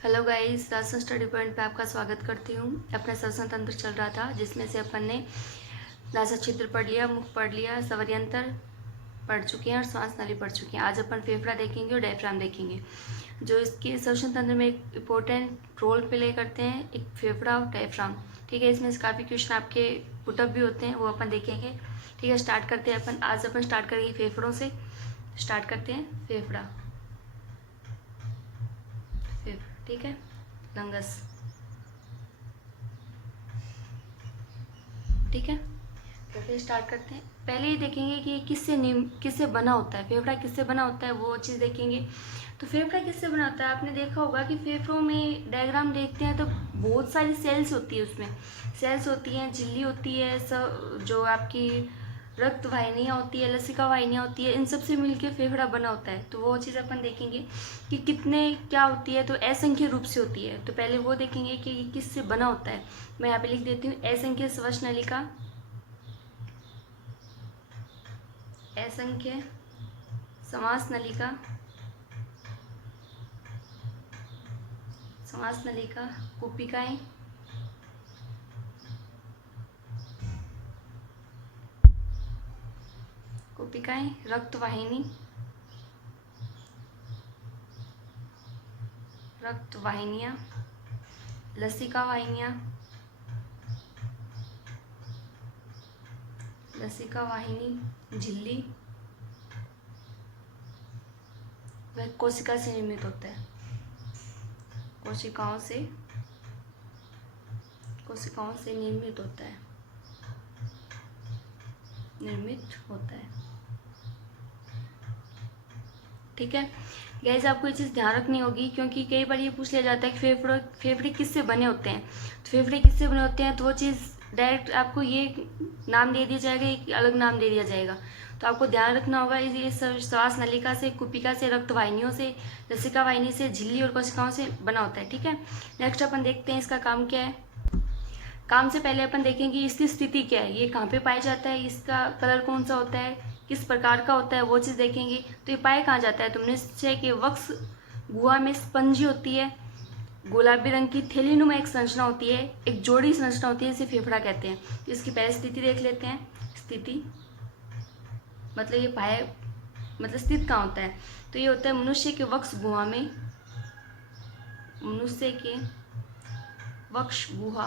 Hello guys, Rajasthan study point पे आपका स्वागत करती हूँ। अपना श्वसन तंत्र चल रहा था जिसमें से अपन ने नासा छिद्र पढ़ लिया, मुख पढ़ लिया, स्वरयंत्र पढ़ चुके हैं और श्वास नली पढ़ चुके हैं। आज अपन फेफड़ा देखेंगे और डायफ्राम देखेंगे, जो इसके श्वसन तंत्र में एक इम्पोर्टेंट रोल प्ले करते हैं, एक फेफड़ा और डायफ्राम। ठीक है, इसमें से काफ़ी क्वेश्चन आपके पुटअप भी होते हैं, वो अपन देखेंगे। ठीक है, स्टार्ट करते हैं अपन। आज अपन स्टार्ट करेंगे फेफड़ों से। स्टार्ट करते हैं फेफड़ा। ठीक है, लंगस। ठीक है, तो फिर स्टार्ट करते हैं। पहले ही देखेंगे कि किससे बना होता है, फेफड़ा किससे बना होता है, वो चीज़ देखेंगे। तो फेफड़ा किससे बना होता है, आपने देखा होगा कि फेफड़ों में डायग्राम देखते हैं तो बहुत सारी सेल्स होती है, उसमें सेल्स होती हैं, झिल्ली होती है, सब जो आपकी रक्त वाहिनियाँ होती है, लसिका वाहिनियाँ होती है, इन सब से मिलकर फेफड़ा बना होता है। तो वो चीज़ अपन देखेंगे कि कितने क्या होती है। तो असंख्य रूप से होती है, तो पहले वो देखेंगे कि किससे बना होता है। मैं यहाँ पे लिख देती हूँ असंख्य श्वसन नलिका, असंख्य समास नलिका, समास नलिका, कुपिकाएं, कुपिकाएं, रक्तवाहिनी, रक्तवाहिनियाँ, लसिका वाहिनियाँ, लसिका वाहिनी, झिल्ली, वह कोशिका से निर्मित होता है, कोशिकाओं से निर्मित होता है, निर्मित होता है। ठीक है गाइस, आपको ये चीज़ ध्यान रखनी होगी, क्योंकि कई बार ये पूछ लिया जाता है कि फेफड़े किससे बने होते हैं। तो फेफड़े किससे बने होते हैं, तो वो चीज़ डायरेक्ट आपको ये नाम दे दिया जाएगा, एक अलग नाम दे दिया जाएगा। तो आपको ध्यान रखना होगा, ये श्वास नलिका से, कुपिका से, रक्त वाहिनियों से, लसिका वाहिनी से, झिल्ली और कोशिकाओं से बना होता है। ठीक है, नेक्स्ट अपन देखते हैं इसका काम क्या है। काम से पहले अपन देखेंगे इसकी स्थिति क्या है, ये कहाँ पे पाया जाता है, इसका कलर कौन सा होता है, किस प्रकार का होता है, वो चीज़ देखेंगे। तो ये पाया कहाँ जाता है, तुमने निश्चय कि वक्ष गुहा में स्पंजी होती है, गुलाबी रंग की थैलीनुमा एक संरचना होती है, एक जोड़ी संरचना होती है, इसे फेफड़ा कहते हैं। तो इसकी पहले स्थिति देख लेते हैं। स्थिति मतलब ये पाया मतलब स्थित कहाँ होता है, तो ये होता है मनुष्य के वक्ष गुहा में, मनुष्य के वक्ष गुहा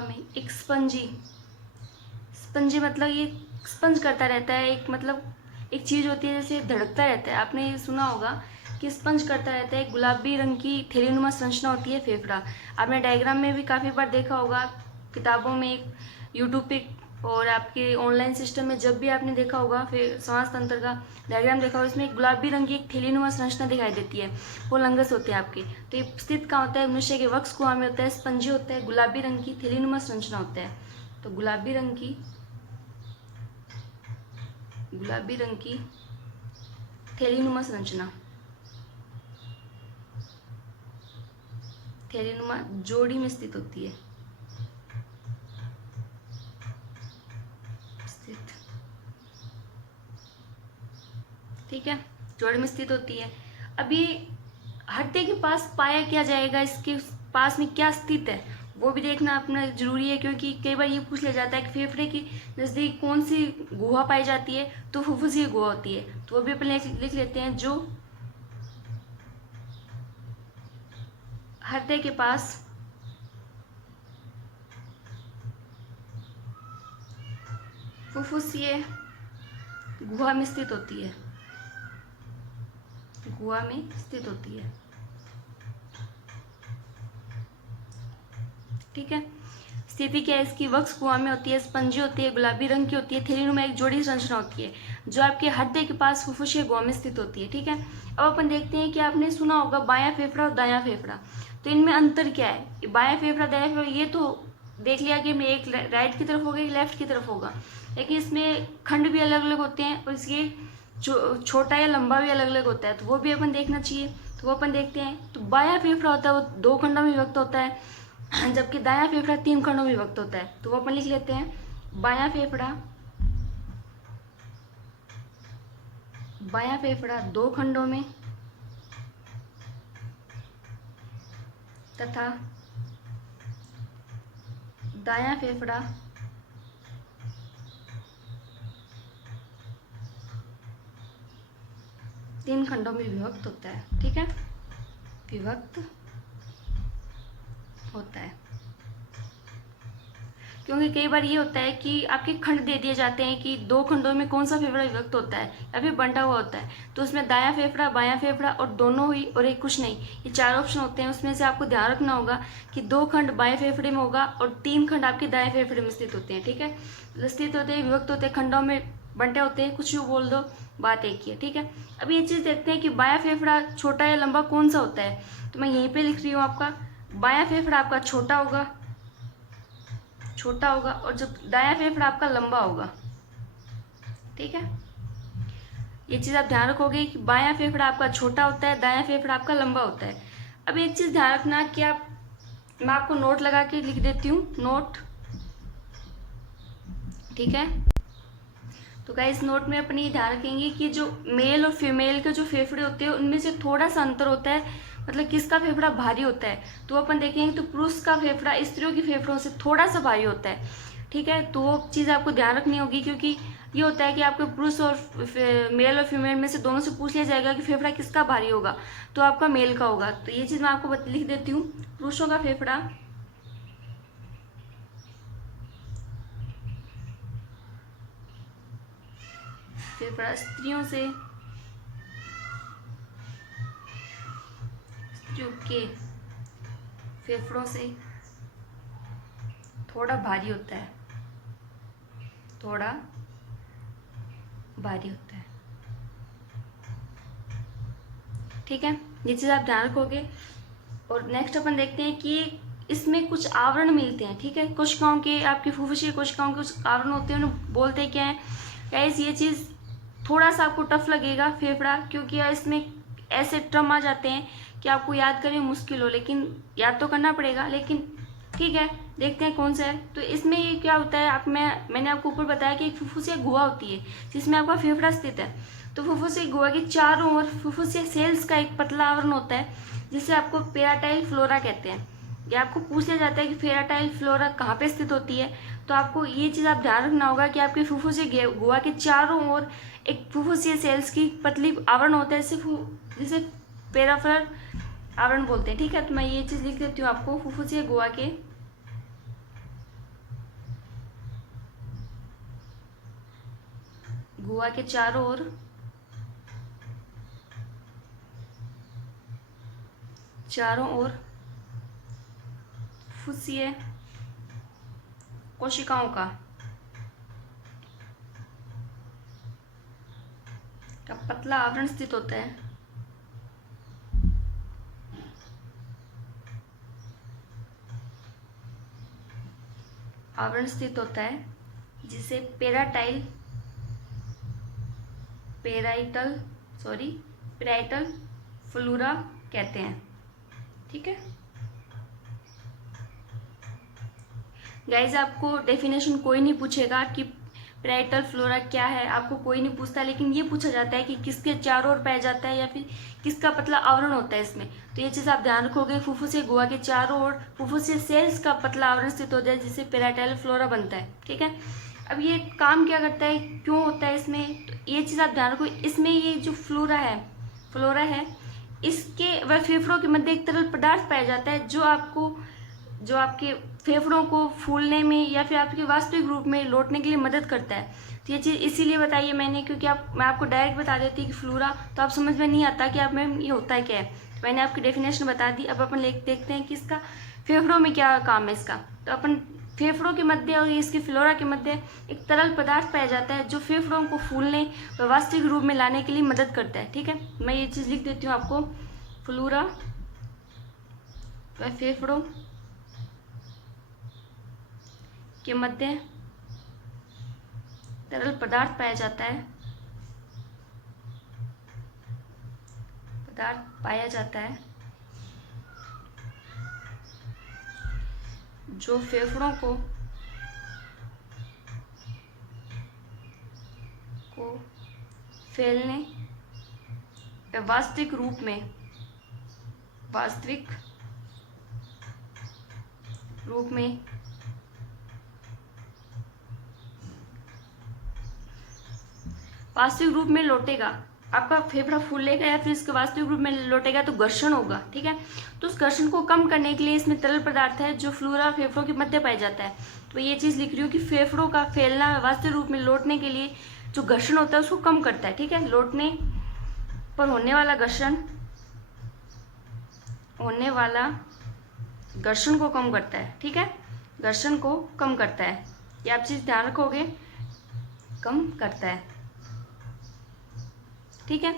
में एक स्पंजी मतलब ये स्पंज करता रहता है, एक मतलब एक चीज़ होती है जैसे धड़कता रहता है। आपने ये सुना होगा कि स्पंज करता रहता है, गुलाबी रंग की थैलीनुमा संरचना होती है फेफड़ा। आपने डायग्राम में भी काफ़ी बार देखा होगा, किताबों में, यूट्यूब पे और आपके ऑनलाइन सिस्टम में जब भी आपने देखा होगा फिर श्वास तंत्र का डायग्राम देखा होगा, इसमें एक गुलाबी रंग की एक थैलीनुमा संरचना दिखाई देती है, वो लंगस होते हैं आपके। तो ये स्थित कहाँ होता है, मनुष्य के वक्ष गुहा में होता है, स्पंजी होता है, गुलाबी रंग की थैलीनुमा संरचना होता है। तो गुलाबी रंग की थैलीनुमा संरचना, थैलीनुमा जोड़ी में स्थित होती है, स्थित। ठीक है, जोड़ी में स्थित होती है। अभी हड्डी के पास पाया क्या जाएगा, इसके पास में क्या स्थित है, वो भी देखना अपना जरूरी है, क्योंकि कई बार ये पूछ लिया जाता है कि फेफड़े के नज़दीक कौन सी गुहा पाई जाती है, तो फुफ्फुसीय गुहा होती है। तो वो भी अपन लिख लेते हैं, जो हृदय के पास फुफ्फुसीय गुहा में स्थित होती है, गुहा में स्थित होती है। ठीक है, स्थिति क्या है इसकी, वक्ष गुहा में होती है, स्पंजी होती है, गुलाबी रंग की होती है, थैलीनुमा एक जोड़ी संरचना होती है, जो आपके हृदय के पास फुफ्फुसीय गुहा में स्थित होती है। ठीक है, अब अपन देखते हैं कि आपने सुना होगा बायां फेफड़ा और दायां फेफड़ा, तो इनमें अंतर क्या है। बायां फेफड़ा दायां फेफड़ा ये तो देख लिया कि मैं एक राइट की तरफ होगा, एक लेफ्ट की तरफ होगा, लेकिन इसमें खंड भी अलग अलग होते हैं और इसके छोटा या लंबा भी अलग अलग होता है, तो वो भी अपन देखना चाहिए। तो वो अपन देखते हैं। तो बायां फेफड़ा होता है वो 2 खंडों में विभक्त होता है, जबकि दायां फेफड़ा 3 खंडों में विभक्त होता है। तो वो अपन लिख लेते हैं, बायां फेफड़ा 2 खंडों में तथा दायां फेफड़ा तीन खंडों में विभक्त होता है। ठीक है, विभक्त होता है, क्योंकि कई बार ये होता है कि आपके खंड दे दिए जाते हैं कि दो खंडों में कौन सा फेफड़ा विभक्त होता है या फिर बंटा हुआ होता है, तो उसमें दायां फेफड़ा, बायां फेफड़ा और दोनों ही और एक कुछ नहीं, ये चार ऑप्शन होते हैं। उसमें से आपको ध्यान रखना होगा कि दो खंड बाएं फेफड़े में होगा और तीन खंड आपके दाएं फेफड़े में स्थित होते हैं। ठीक है, तो स्थित होते हैं, विभक्त होते हैं, खंडों में बंटे होते हैं, कुछ भी बोल दो, बात एक ही है। ठीक है, अब ये चीज़ देखते हैं कि बायां फेफड़ा छोटा या लंबा कौन सा होता है, तो मैं यहीं पर लिख रही हूँ आपका बायां फेफड़ा आपका छोटा होगा और जब दायां फेफड़ा आपका लंबा होगा। ठीक है, ये चीज़ आप ध्यान रखोगे कि बायां फेफड़ा आपका छोटा होता है, दायां फेफड़ा आपका लंबा होता है। अब एक चीज़ ध्यान रखना कि मैं आपको नोट लगा के लिख देती हूँ, नोट। ठीक है, तो गाइस नोट में अपनी ध्यान रखेंगे कि जो मेल और फीमेल के जो फेफड़े होते हैं उनमें से थोड़ा सा अंतर होता है, मतलब किसका फेफड़ा भारी होता है, तो अपन देखेंगे तो पुरुष का फेफड़ा स्त्रियों के फेफड़ों से थोड़ा सा भारी होता है। ठीक है, तो वो चीज़ आपको ध्यान रखनी होगी, क्योंकि ये होता है कि आपके पुरुष और मेल और फीमेल में से दोनों से पूछ लिया जाएगा कि फेफड़ा किसका भारी होगा, तो आपका मेल का होगा। तो ये चीज़ मैं आपको लिख देती हूँ, पुरुषों का फेफड़ा स्त्रियों के फेफड़ों से थोड़ा भारी होता है, ठीक है, ये चीज़ आप ध्यान रखोगे। और नेक्स्ट अपन देखते हैं कि इसमें कुछ आवरण मिलते हैं। ठीक है, कोशिकाओं के, आपकी फुफ्फुसीय कोशिकाओं के कुछ आवरण होते हैं, उन्हें बोलते हैं क्या है गाइस। ये चीज़ थोड़ा सा आपको टफ लगेगा फेफड़ा, क्योंकि इसमें ऐसे टर्म आ जाते हैं कि आपको याद करने में मुश्किल हो, लेकिन याद तो करना पड़ेगा। लेकिन ठीक है, देखते हैं कौन सा है। तो इसमें ये क्या होता है, मैंने आपको ऊपर बताया कि एक फुफ्फुसीय गुहा होती है जिसमें आपका फेफड़ा स्थित है। तो फुफ्फुसीय गुहा के चारों ओर फुफ्फुसीय सेल्स का एक पतला आवरण होता है जिसे आपको पेराटाइल फ्लोरा कहते हैं। या आपको पूछ लिया जाता है कि पेराटाइल फ्लोरा कहाँ पे स्थित होती है, तो आपको ये चीज़ आप ध्यान रखना होगा कि आपके फुफ्फुसीय गुहा के चारों ओर एक फुफ्फुसीय सेल्स की पतली आवरण होता है, जिसे पेराफ्लर आवरण बोलते हैं। ठीक है, तो मैं ये चीज़ लिख देती हूँ आपको, फुफ्फुसीय गुहा के चारों ओर फुफ्फुसीय कोशिकाओं का पतला आवरण स्थित होता है, जिसे पेराइटल फ्लोरा कहते हैं। ठीक है गाइज, आपको डेफिनेशन कोई नहीं पूछेगा कि पेराइटल फ्लोरा क्या है, आपको कोई नहीं पूछता, लेकिन ये पूछा जाता है कि किसके चारों ओर पाया जाता है या फिर किसका पतला आवरण होता है इसमें। तो ये चीज़ आप ध्यान रखोगे, फुफ्फुसीय गुहा के चारों ओर फुफ्फुसीय सेल्स का पतला आवरण स्थित होता है जिससे पेराइटल फ्लोरा बनता है। ठीक है, अब ये काम क्या करता है, क्यों होता है इसमें, तो ये चीज़ आप ध्यान रखो। इसमें ये जो फ्लोरा है इसके वह फेफड़ों के मध्य एक तरल पदार्थ पाया जाता है जो आपके फेफड़ों को फूलने में या फिर आपके वास्तविक रूप में लौटने के लिए मदद करता है। तो ये चीज़ इसीलिए बताइए मैंने, क्योंकि मैं आपको डायरेक्ट बता देती कि फ्लोरा, तो आप समझ में नहीं आता कि आप में ये होता है क्या है। तो मैंने आपकी डेफिनेशन बता दी। अब अपन देखते हैं कि इसका फेफड़ों में क्या काम है इसका। तो अपन फेफड़ों के मध्य और इसके फ्लोरा के मध्य एक तरल पदार्थ पाया जाता है जो फेफड़ों को फूलने व वास्तविक रूप में लाने के लिए मदद करता है। ठीक है, मैं ये चीज़ लिख देती हूँ आपको, फ्लोरा व फेफड़ों के मध्य तरल पदार्थ पाया जाता है जो फेफड़ों को फैलने वास्तविक रूप रूप में वास्तविक रूप में लौटेगा, आपका फेफड़ा फूलेगा या फिर इसके वास्तविक रूप में लौटेगा तो घर्षण होगा, ठीक है। तो उस घर्षण को कम करने के लिए इसमें तरल पदार्थ है जो फ्लोरा फेफड़ों के मध्य पाया जाता है। तो ये चीज़ लिख रही हूँ कि फेफड़ों का फैलना वास्तविक रूप में लौटने के लिए जो घर्षण होता है उसको कम करता है, ठीक है। लौटने पर होने वाला घर्षण को कम करता है, ठीक है। घर्षण को कम करता है, ये आप चीज़ ध्यान रखोगे, कम करता है, ठीक है।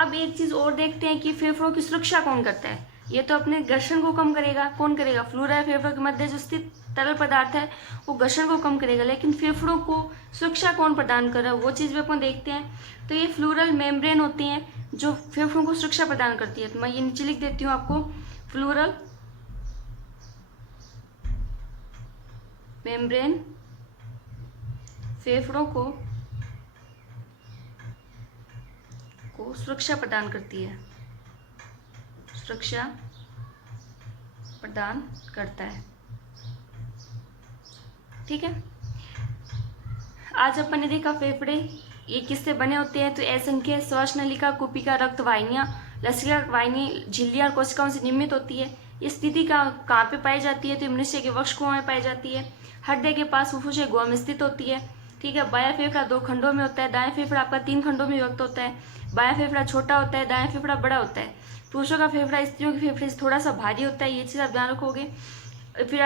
अब एक चीज़ और देखते हैं कि फेफड़ों की सुरक्षा कौन करता है। ये तो अपने घर्षण को कम करेगा, कौन करेगा, फ्लोरा फेफड़ों के मध्य जो स्थित तरल पदार्थ है वो घर्षण को कम करेगा, लेकिन फेफड़ों को सुरक्षा कौन प्रदान कर रहा है वो चीज़ भी अपन देखते हैं। तो ये फ्लोरल मेम्ब्रेन होती हैं जो फेफड़ों को सुरक्षा प्रदान करती है। तो मैं ये नीचे लिख देती हूँ आपको, फ्लोरल मेम्ब्रेन फेफड़ों को सुरक्षा प्रदान करती है, सुरक्षा प्रदान करता है, ठीक है। आज अपन ने देखा फेफड़े ये किससे बने होते हैं। तो असंख्य श्वास नलिका, कुपिका, रक्त वाहिनियाँ, लसीका वाहिनी, झिल्लियाँ और कोशिकाओं से निर्मित होती है। ये स्थिति कहाँ पे पाई जाती है, तो मनुष्य के वक्ष गुहा में पाई जाती है, हृदय के पास फुफ्फुस गुहा में स्थित होती है, ठीक है। बायां फेफड़ा 2 खंडों में होता है, दायां फेफड़ा आपका 3 खंडों में विभक्त होता है। बायां फेफड़ा छोटा होता है, दायां फेफड़ा बड़ा होता है। पुरुषों का फेफड़ा स्त्रियों के फेफड़े से थोड़ा सा भारी होता है, ये चीज़ आप ध्यान रखोगे। फिर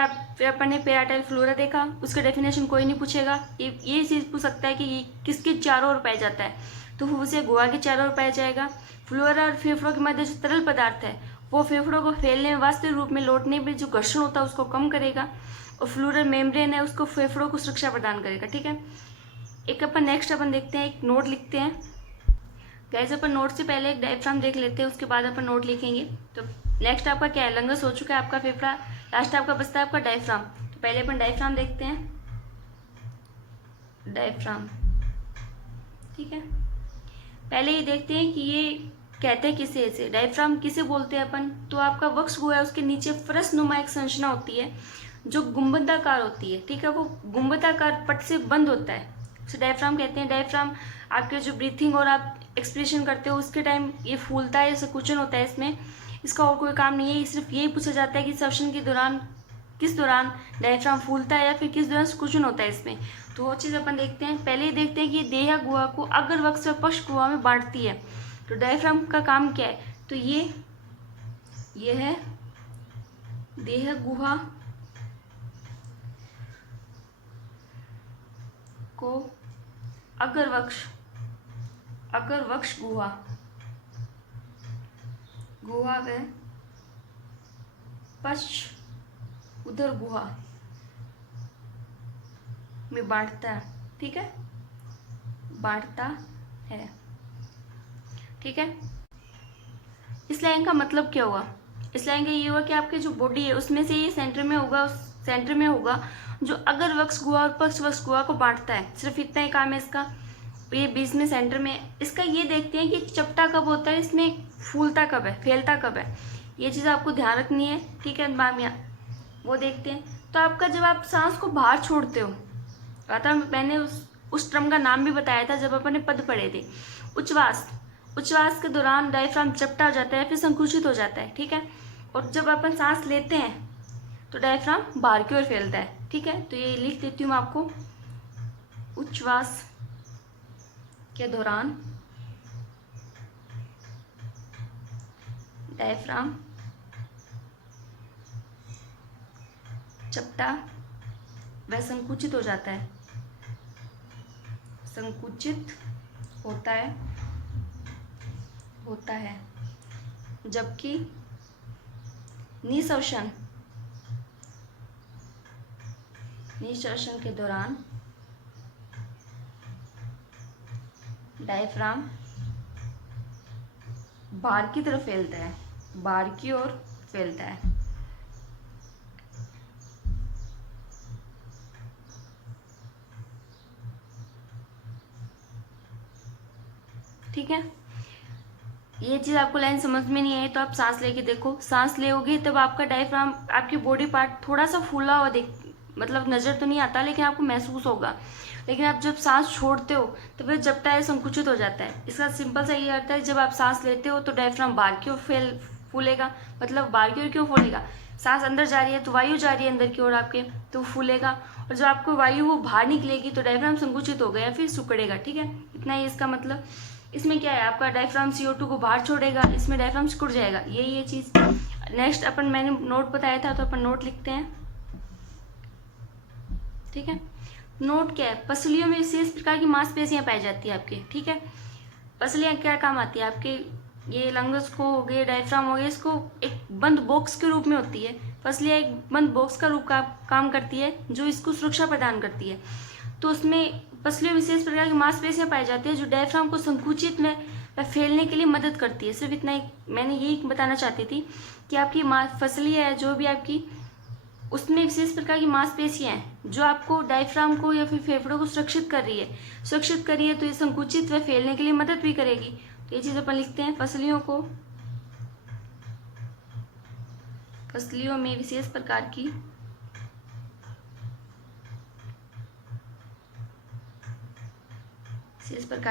अपन ने पेराटाइल फ्लोरा देखा, उसका डेफिनेशन कोई नहीं पूछेगा। ये चीज़ पूछ सकता है कि ये किसके चारों ओर पाया जाता है, तो फुफ्फुसे गुहा के चारों ओर पाया जाएगा। फ्लोरा और फेफड़ों के मध्य जो तरल पदार्थ है वो फेफड़ों को फैलने में, वास्तविक रूप में लौटने में जो घर्षण होता है उसको कम करेगा, और फ्लोरल मेम्ब्रेन है उसको फेफड़ों को सुरक्षा प्रदान करेगा, ठीक है। एक अपन नेक्स्ट अपन देखते हैं, एक नोट लिखते हैं गाइस। अपन नोट से पहले एक डायफ्राम देख लेते हैं, उसके बाद अपन नोट लिखेंगे। तो नेक्स्ट आपका क्या है, लंगस हो चुका है आपका फेफड़ा, लास्ट आपका बचता है आपका डायफ्राम। तो पहले अपन डायफ्राम देखते हैं, डायफ्राम, ठीक है। पहले ये देखते हैं कि ये कहते हैं किसे, ऐसे डायफ्राम किसे बोलते हैं अपन। तो आपका वक्ष गुहा है, उसके नीचे फरस नुमा एक संरचना होती है जो गुंबदाकार होती है, ठीक है। वो गुंबदाकार पट से बंद होता है, उसे डायफ्राम कहते हैं। डायफ्राम आपके जो ब्रीथिंग और आप एक्सप्रेशन करते हो उसके टाइम ये फूलता है, संकुचन होता है इसमें। इसका और कोई काम नहीं है, सिर्फ यही पूछा जाता है कि श्वसन के दौरान किस दौरान डायफ्राम फूलता है या फिर किस दौरान संकुचन होता है इसमें। तो वो चीज़ अपन देखते हैं। पहले ही देखते हैं कि देह गुहा को अग्र वक्ष और पश्च गुहा में बांटती है। तो डायफ्राम का काम क्या है, तो ये है देह गुहा को अग्र वक्ष गुहा व पश्च उदर गुहा में बांटता है, ठीक है, बांटता है, ठीक है। इस लाइन का मतलब क्या हुआ, इस लाइन का ये हुआ कि आपके जो बॉडी है उसमें से ये सेंटर में होगा, उस सेंटर में होगा जो अग्र वक्ष गुहा और पश्च वक्ष गुहा को बांटता है। सिर्फ इतना ही काम है इसका। ये बीच में सेंटर में इसका ये देखते हैं कि चपटा कब होता है, इसमें फूलता कब है, फैलता कब है, ये चीज़ आपको ध्यान रखनी है, ठीक है मामिया। वो देखते हैं। तो आपका जब आप सांस को बाहर छोड़ते हो, आता मैंने उस टर्म का नाम भी बताया था जब अपन ने पद पढ़े थे, उच्छ्वास के दौरान डायफ्राम चपटा हो जाता है, फिर संकुचित हो जाता है, ठीक है। और जब अपन सांस लेते हैं तो डायफ्राम बाहर की ओर फैलता है, ठीक है। तो ये लिख देती हूँ मैं आपको, उच्छ्वास के दौरान डायफ्राम चपटा व संकुचित हो जाता है, संकुचित होता है, जबकि निःश्वसन के दौरान डायफ्राम बाहर की तरफ फैलता है, बाहर की ओर फैलता है, ठीक है। ये चीज़ आपको लाइन समझ में नहीं आई तो आप सांस लेके देखो, सांस लेोगे तब आपका डायफ्राम, आपकी बॉडी पार्ट थोड़ा सा फूला हुआ मतलब नज़र तो नहीं आता लेकिन आपको महसूस होगा। लेकिन आप जब सांस छोड़ते हो तो फिर जबता है संकुचित हो जाता है। इसका सिंपल सा ये अर्थ है, जब आप सांस लेते हो तो डायफ्राम बाहर की ओर फूलेगा, मतलब बाहर की ओर क्यों फूलेगा, सांस अंदर जा रही है तो वायु जा रही है अंदर की ओर आपके, तो फूलेगा। और जब आपको वायु वो बाहर निकलेगी तो डायफ्राम संकुचित होगा या फिर सिकुड़ेगा। ठीक है, इतना ही इसका मतलब। इसमें क्या है, आपका डायफ्राम CO2 को बाहर छोड़ेगा, इसमें डायफ्राम सिकुड़ जाएगा, ये चीज़। नेक्स्ट अपन, मैंने नोट बताया था तो अपन नोट लिखते हैं। ठीक है, नोट क्या है, पसलियों में विशेष प्रकार की मांसपेशियां पाई जाती है आपके। ठीक है, पसलियां क्या काम आती है आपके, ये लंग्स को हो गए, डायफ्राम हो गए, इसको एक बंद बॉक्स के रूप में होती है। पसलियां एक बंद बॉक्स का रूप का काम करती है जो इसको सुरक्षा प्रदान करती है। तो उसमें पसलियों में विशेष प्रकार की मांसपेशियां पाई जाती है जो डायफ्राम को संकुचित में फैलने के लिए मदद करती है। सिर्फ इतना ही मैंने यही बताना चाहती थी कि आपकी पसलियां है जो भी आपकी, उसमें विशेष प्रकार की मांसपेशियां हैं जो आपको डायफ्राम को या फिर फेफड़ों को सुरक्षित कर रही है, तो ये संकुचित व फैलने के लिए मदद भी करेगी। तो ये चीज़ अपन लिखते हैं, पसलियों में विशेष प्रकार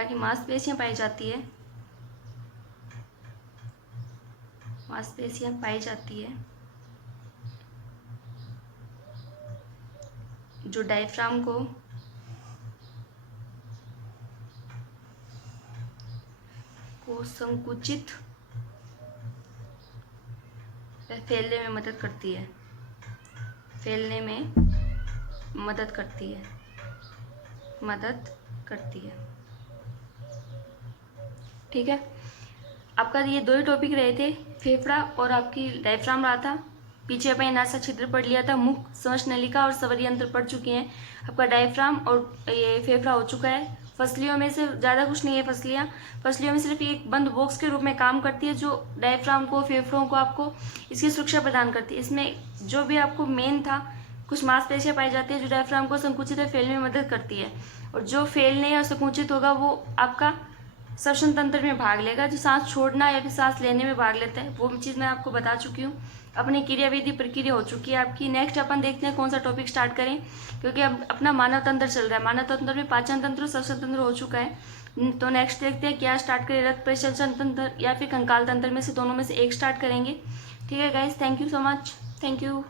की मांसपेशियां पाई जाती है जो डायफ्राम को संकुचित फैलने में मदद करती है। ठीक है, आपका ये दो ही टॉपिक रहे थे, फेफड़ा और आपकी डायफ्राम रहा था। पीछे अपन नासा छिद्र पढ़ लिया था, मुख, श्वसनलिका और स्वर यंत्र पढ़ चुके हैं। आपका डायफ्राम और ये फेफड़ा हो चुका है। फसलियों में से ज़्यादा कुछ नहीं है। फसलियों में सिर्फ एक बंद बॉक्स के रूप में काम करती है जो डायफ्राम को, फेफड़ों को आपको इसकी सुरक्षा प्रदान करती है। इसमें जो भी आपको मेन था, कुछ मांसपेशियां पाई जाती है जो डायफ्राम को संकुचित फैलने में मदद करती है, और जो फैलने या संकुचित होगा वो आपका श्वसन तंत्र में भाग लेगा, जो सांस छोड़ना या फिर सांस लेने में भाग लेता है। वो भी चीज़ मैं आपको बता चुकी हूँ। अपनी क्रियाविधि प्रक्रिया हो चुकी है आपकी। नेक्स्ट अपन देखते हैं कौन सा टॉपिक स्टार्ट करें, क्योंकि अब अपना मानव तंत्र चल रहा है। मानव तंत्र में पाचन तंत्र, श्वसन तंत्र हो चुका है। तो नेक्स्ट देखते हैं क्या स्टार्ट करें, रक्त परिसंचरण तंत्र या फिर कंकाल तंत्र में से, दोनों में से एक स्टार्ट करेंगे। ठीक है guys, thank you so much, thank you.